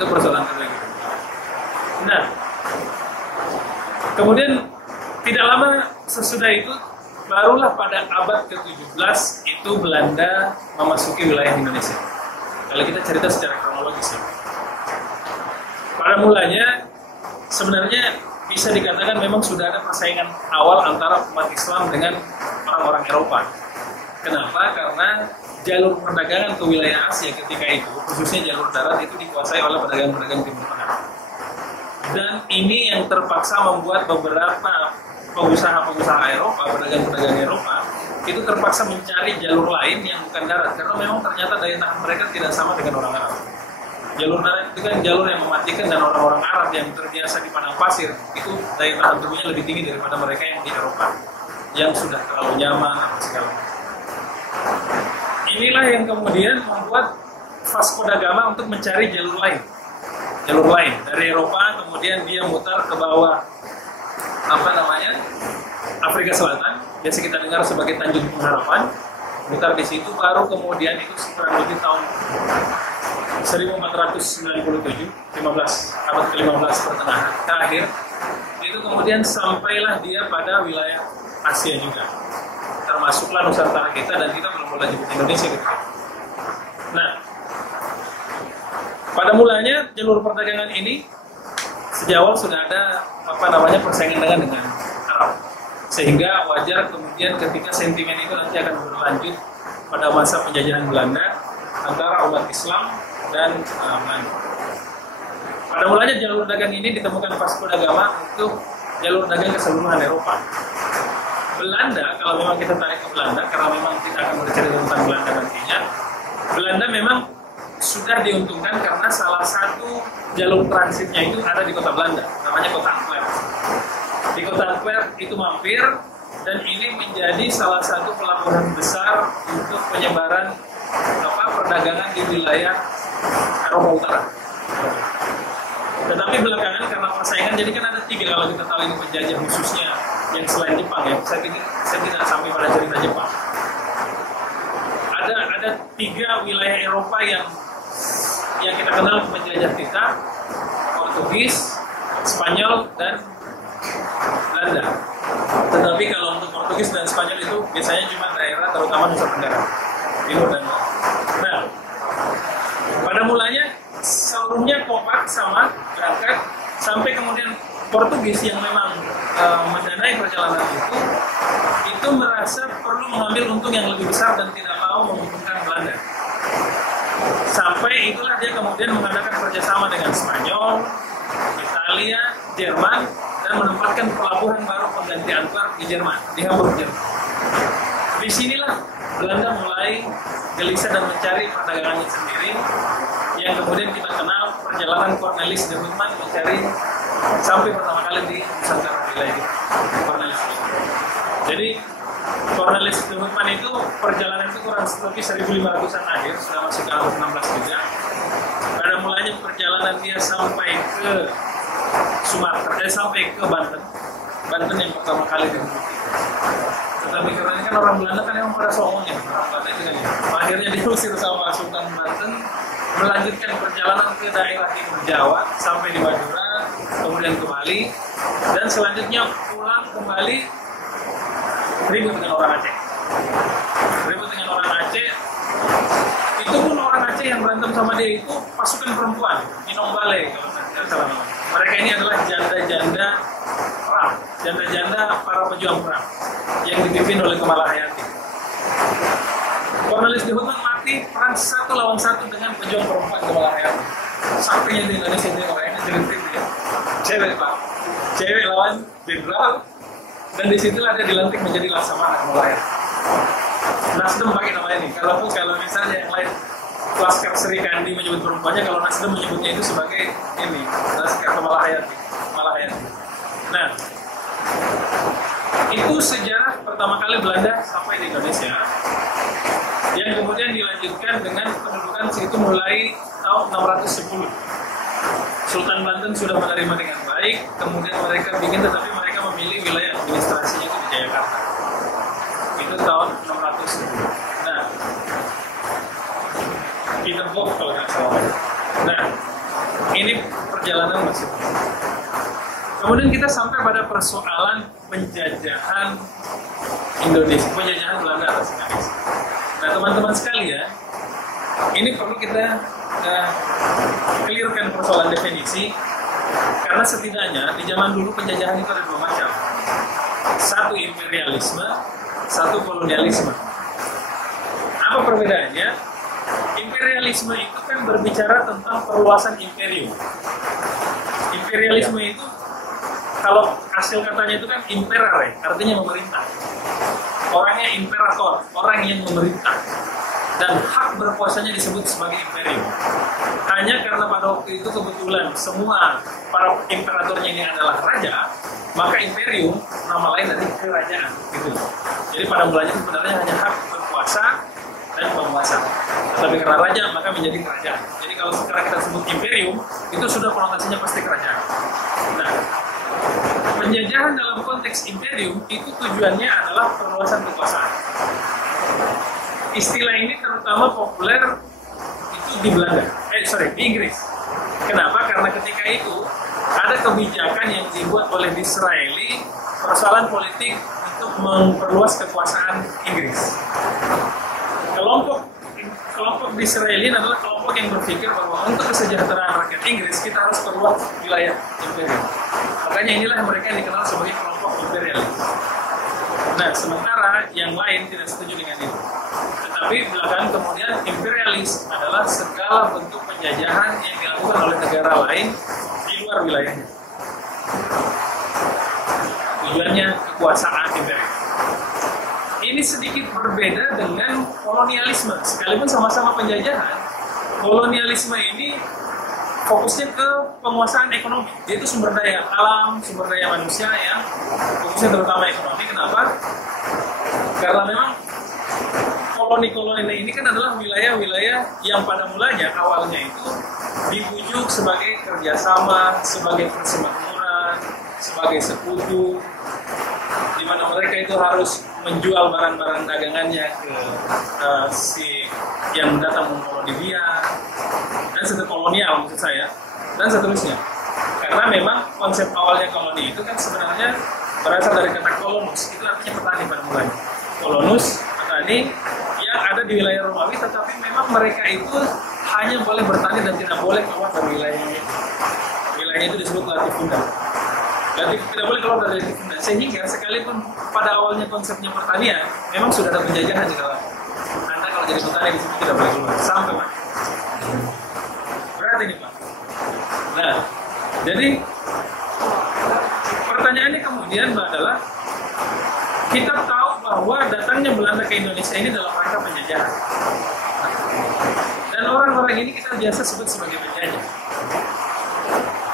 Itu persoalan kedua gitu. Nah, kemudian tidak lama sesudah itu, barulah pada abad ke-17 itu Belanda memasuki wilayah Indonesia. Kalau kita cerita secara kronologis ya. Pada mulanya sebenarnya bisa dikatakan memang sudah ada persaingan awal antara umat Islam dengan orang-orang Eropa. Kenapa? Karena jalur perdagangan ke wilayah Asia ketika itu, khususnya jalur darat itu dikuasai oleh pedagang-pedagang Timur Tengah. Dan ini yang terpaksa membuat beberapa pengusaha-pengusaha Eropa, pedagang-pedagang Eropa, itu terpaksa mencari jalur lain yang bukan darat, karena memang ternyata daya tahan mereka tidak sama dengan orang Arab. Jalur darat itu kan jalur yang mematikan, dan orang-orang Arab yang terbiasa di padang pasir itu daya tahan tubuhnya lebih tinggi daripada mereka yang di Eropa yang sudah terlalu nyaman apa segala macam. Inilah yang kemudian membuat Vasco da Gama untuk mencari jalur lain dari Eropa, kemudian dia mutar ke bawah Afrika Selatan, biasa kita dengar sebagai Tanjung Pengharapan, mutar di situ, baru kemudian itu kurang lebih tahun 1497, abad ke-15 pertengahan terakhir, itu kemudian sampailah dia pada wilayah Asia juga, termasuklah Nusantara kita, dan kita belum boleh nyebut Indonesia gitu. Nah, pada mulanya jalur perdagangan ini sejak awal sudah ada persaingan dengan Arab, sehingga wajar kemudian ketika sentimen itu nanti akan berlanjut pada masa penjajahan Belanda antara umat Islam dan Belanda. Pada mulanya jalur dagang ini ditemukan Vasco da Gama untuk jalur dagang keseluruhan Eropa. Belanda, kalau memang kita tarik ke Belanda, karena memang kita akan bercerita tentang Belanda nantinya, Belanda memang sudah diuntungkan karena salah satu jalur transitnya itu ada di kota Belanda, namanya kota Antwerp. Di kota Antwerp itu mampir, dan ini menjadi salah satu pelabuhan besar untuk penyebaran perdagangan di wilayah Eropa Utara. Tetapi belakangan karena persaingan, jadi kan ada 3 kalau kita tahu ini penjajah khususnya yang selain Jepang ya. Saya tidak sampai pada cerita Jepang. Ada 3 wilayah Eropa yang kita kenal penjajah kita, Portugis, Spanyol, dan Belanda. Tetapi kalau untuk Portugis dan Spanyol itu biasanya cuma daerah terutama Nusa Tenggara Timur dan Barat. Nah, pada mulanya seluruhnya kompak sama berangkat, sampai kemudian Portugis yang memang mendanai perjalanan itu merasa perlu mengambil untung yang lebih besar dan tidak mau menguntungkan Belanda. Sampai itulah dia kemudian mengadakan kerjasama dengan Spanyol, Italia, Jerman, dan menempatkan pelabuhan baru pengganti Antwerp di Jerman, di Hamburg, Jerman. Di sinilah Belanda mulai gelisah dan mencari perdagangannya sendiri, yang kemudian kita kenal perjalanan Cornelis de Houtman mencari sampai pertama kali di Nusantara wilayah itu. Jadi Cornelis de Houtman itu perjalanan itu kurang lebih 1500-an akhir, sudah masuk ke abad 16 juga. Pada mulanya perjalanan dia sampai ke Sumatera, sampai ke Banten yang pertama kali dibunuh. Tetapi karena ini kan orang Belanda kan emang pada soalnya, orang Belanda itu kan ya. Akhirnya diusir sama Sultan Banten, melanjutkan perjalanan ke daerah timur Jawa sampai di Madura, kemudian ke Bali, dan selanjutnya pulang kembali ribut dengan orang Aceh. Itu pun orang Aceh yang berantem sama dia itu pasukan perempuan, Inombale kalau tidak salah. Mereka ini adalah janda-janda perang, janda-janda para pejuang perang yang dipimpin oleh Kamala Hayati. Cornelis de Houtman mati perang 1 lawan 1 dengan pejuang perempuan Kamala Hayati. Sampingnya di Indonesia ini orangnya jelentik dia, cewek lawan jenderal, dan disitulah dia dilantik menjadi Laksamana Kamala Hayati. Nasdem pakai namanya ini. Kalau misalnya yang lain Laskar Sri Kandi menyebut perempuannya, kalau Nasdem menyebutnya itu sebagai ini Laskar Kamala Hayati. Nah, itu sejarah pertama kali Belanda sampai di Indonesia, yang kemudian dilanjutkan dengan pendudukan situ mulai tahun 610. Sultan Banten sudah menerima dengan baik, kemudian mereka bikin, tetapi mereka memilih wilayah administrasinya itu di Jayakarta. Itu tahun 610. Nah, Peter Bock kalau nggak salah. Nah, maksudnya. Kemudian kita sampai pada persoalan penjajahan Indonesia, penjajahan Belanda atas Indonesia. Nah, teman-teman sekalian, ini perlu kita clearkan persoalan definisi, karena setidaknya di zaman dulu penjajahan itu ada dua macam. Satu imperialisme, satu kolonialisme. Apa perbedaannya? Imperialisme itu kan berbicara tentang perluasan imperium. Imperialisme itu, kalau hasil katanya itu kan imperare, artinya memerintah. Orangnya imperator, orang yang memerintah. Dan hak berkuasanya disebut sebagai imperium. Hanya karena pada waktu itu kebetulan semua para imperatornya ini adalah raja, maka imperium nama lain dari kerajaan. Gitu. Jadi pada mulanya sebenarnya hanya hak berkuasa dan penguasa. Tetapi karena raja maka menjadi kerajaan. Jadi kalau sekarang kita sebut imperium, itu sudah konotasinya pasti kerajaan. Nah, penjajahan dalam konteks imperium itu tujuannya adalah perluasan kekuasaan. Istilah ini terutama populer itu di Belanda, di Inggris. Kenapa? Karena ketika itu ada kebijakan yang dibuat oleh Disraeli, persoalan politik untuk memperluas kekuasaan Inggris. Kelompok Disraeli adalah kelompok yang berpikir bahwa untuk kesejahteraan rakyat Inggris kita harus perluas wilayah imperium. Makanya inilah mereka yang dikenal sebagai kelompok imperialis. Nah, sementara yang lain tidak setuju dengan itu. Tetapi belakangan kemudian imperialis adalah segala bentuk penjajahan yang dilakukan oleh negara lain di luar wilayahnya. Tujuannya kekuasaan imperial. Ini sedikit berbeda dengan kolonialisme. Sekalipun sama-sama penjajahan, kolonialisme ini fokusnya ke penguasaan ekonomi, yaitu sumber daya alam, sumber daya manusia yang fokusnya terutama ekonomi. Kenapa? Karena memang koloni-koloni ini kan adalah wilayah-wilayah yang pada mulanya awalnya itu dibujuk sebagai kerjasama, sebagai persemakmuran, sebagai sekutu, di mana mereka itu harus menjual barang-barang dagangannya ke si yang datang mengkoloni dia, dan seterusnya kolonial maksud saya, dan seterusnya. Karena memang konsep awalnya koloni itu kan sebenarnya berasal dari kata kolonus, itu artinya petani pada mulanya. Kolonus, petani yang ada di wilayah Romawi, tetapi memang mereka itu hanya boleh bertani dan tidak boleh keluar dari wilayahnya. Wilayahnya itu disebut latifunda. Tidak boleh keluar dari latifunda. Sehingga sekalipun pada awalnya konsepnya pertanian, memang sudah ada penjajahan di dalam. Anda kalau jadi petani di sini tidak boleh keluar sampai Pak. Berat ini Pak. Nah, jadi pertanyaannya kemudian adalah, kita tahu bahwa datangnya Belanda ke Indonesia ini dalam rangka penjajahan. Dan orang-orang ini kita biasa sebut sebagai penjajah.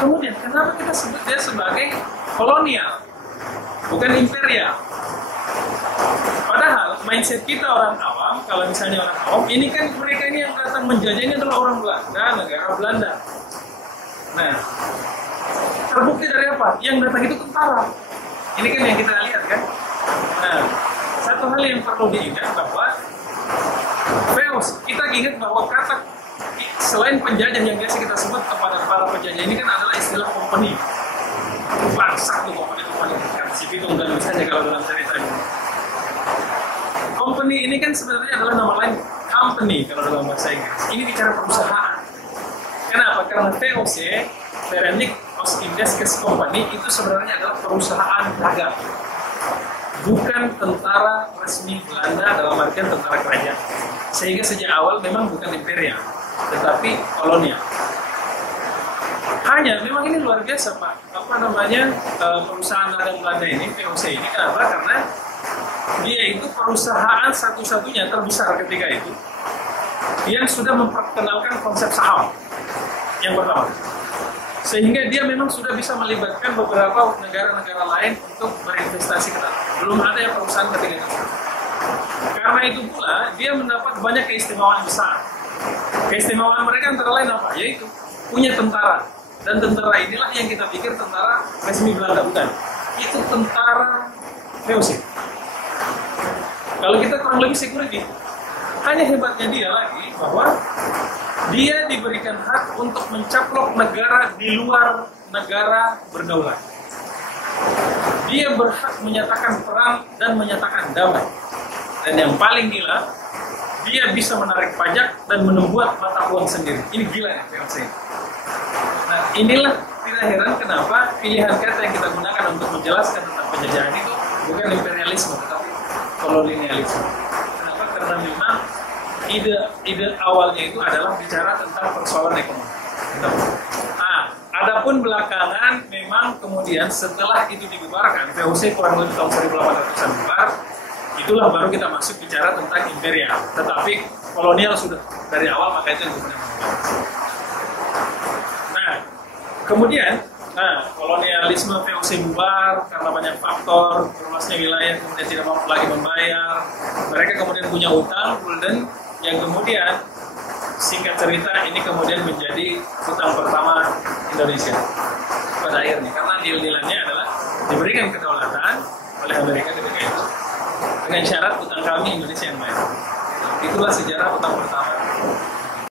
Kemudian, kenapa kita sebut dia sebagai kolonial, bukan imperial? Padahal, mindset kita orang awam, kalau misalnya orang awam, ini kan mereka ini yang datang menjajah ini adalah orang Belanda, negara Belanda. Nah, terbukti dari apa? Yang datang itu tentara. Ini kan yang kita lihat kan? Nah, satu hal yang perlu diingat bahwa kita ingat bahwa kata selain penjajah yang biasa kita sebut kepada para penjajah ini kan adalah istilah company. Bangsa tuh company si Pitung dan misalnya kalau dalam cerita ini. Company ini kan sebenarnya adalah nama lain company kalau dalam bahasa Inggris. Ini bicara perusahaan. Kenapa? Karena VOC, Verenigd Oost-Indisch Company, itu sebenarnya adalah perusahaan dagang. Bukan tentara resmi Belanda dalam artian tentara kerajaan. Sehingga sejak awal memang bukan imperial, tetapi kolonial. Hanya memang ini luar biasa Pak, perusahaan dagang Belanda ini, VOC ini, kenapa? Karena dia itu perusahaan satu-satunya terbesar ketika itu yang sudah memperkenalkan konsep saham yang pertama. Sehingga dia memang sudah bisa melibatkan beberapa negara-negara lain untuk berinvestasi ke dalam. Belum ada yang perusahaan ketika itu. Karena itu pula, dia mendapat banyak keistimewaan besar. Keistimewaan mereka antara lain apa? Yaitu punya tentara. Dan tentara inilah yang kita pikir tentara resmi Belanda, bukan. Itu tentara VOC. Kalau kita kurang lebih security, hanya hebatnya dia lagi bahwa dia diberikan hak untuk mencaplok negara di luar negara berdaulat. Dia berhak menyatakan perang dan menyatakan damai. Dan yang paling gila, dia bisa menarik pajak dan membuat mata uang sendiri. Ini gila ya, VOC. Nah, inilah tidak heran kenapa pilihan kata yang kita gunakan untuk menjelaskan tentang penjajahan itu bukan imperialisme, tetapi kolonialisme. Kenapa? Karena memang ide awalnya itu adalah bicara tentang persoalan ekonomi. Adapun belakangan memang kemudian setelah itu dibubarkan, VOC kurang lebih tahun 1800-an bubar, itulah baru kita masuk bicara tentang imperial. Tetapi kolonial sudah dari awal, maka itu yang kemudian membubar. Nah, kemudian, kolonialisme VOC bubar karena banyak faktor, luasnya wilayah kemudian tidak mampu lagi membayar. Mereka kemudian punya utang, gulden, yang kemudian singkat cerita ini kemudian menjadi utang pertama Indonesia pada akhirnya, karena deal-dealannya adalah diberikan kedaulatan oleh Amerika ketika itu dengan syarat utang kami Indonesia yang bayar. Itulah sejarah utang pertama